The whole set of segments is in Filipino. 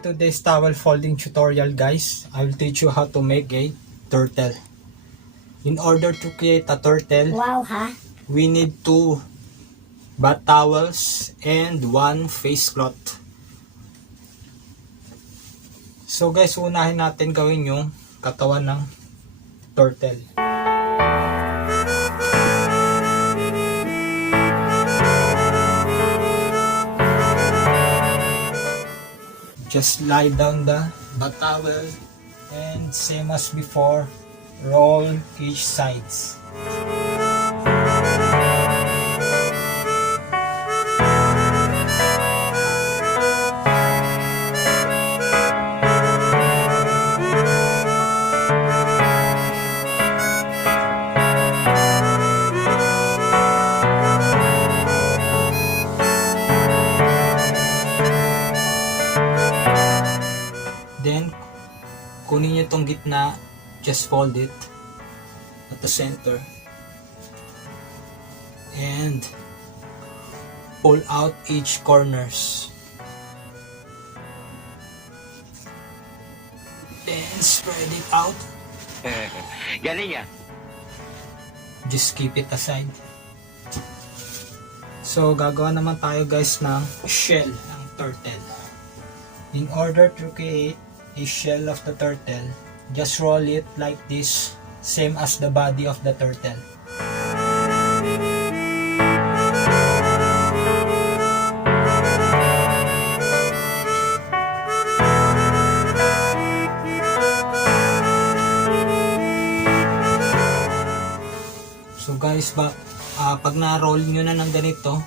today's towel folding tutorial, guys, I will teach you how to make a turtle. In order to create a turtle, we need 2 bath towels and 1 face cloth. So guys, unahin natin gawin yung katawan ng turtle. Just lie down the bath towel and same as before, roll each sides. Then, kunin nyo itong gitna, just fold it at the center and pull out each corners. Then, spread it out. Galing ah. Just keep it aside. So, gagawa naman tayo guys ng shell ng turtle. In order to create a shell of the turtle, just roll it like this, same as the body of the turtle. So guys, pag na-roll nyo na ng ganito,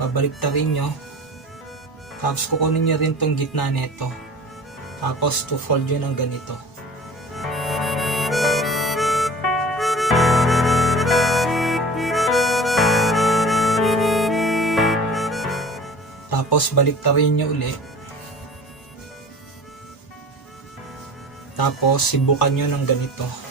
babaliktarin nyo, tapos kukunin nyo rin tong gitna nito. Tapos to fold yun ng ganito. Tapos baliktarin nyo ulit. Tapos sibukan nyo ng ganito.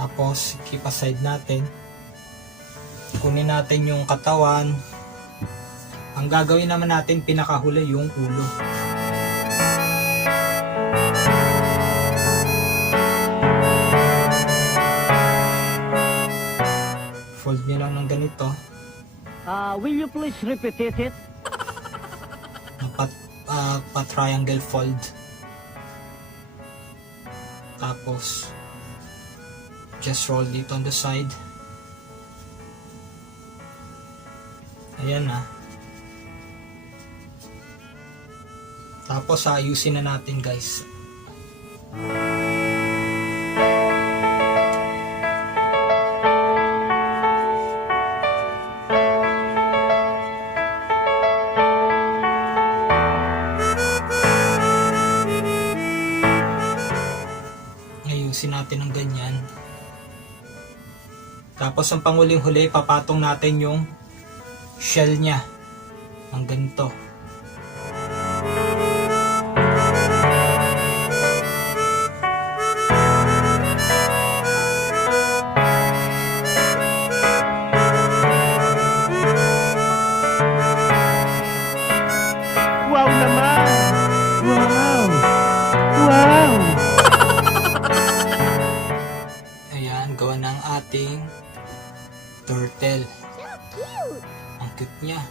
Tapos, keep aside natin. Kunin natin yung katawan. Ang gagawin naman natin, pinakahuli yung ulo. Fold nyo lang ng ganito. Will you please repeat it? Pa-triangle fold. Tapos, just roll dito on the side. Ayan na. Tapos ayusin na natin guys. Ayusin natin ng ganyan. Tapos ang panguling-huli, papatong natin yung shell niya. Ang ganito. Wow naman! Wow! Wow! Ayan, gawa ng ating turtle. Ang cute niya.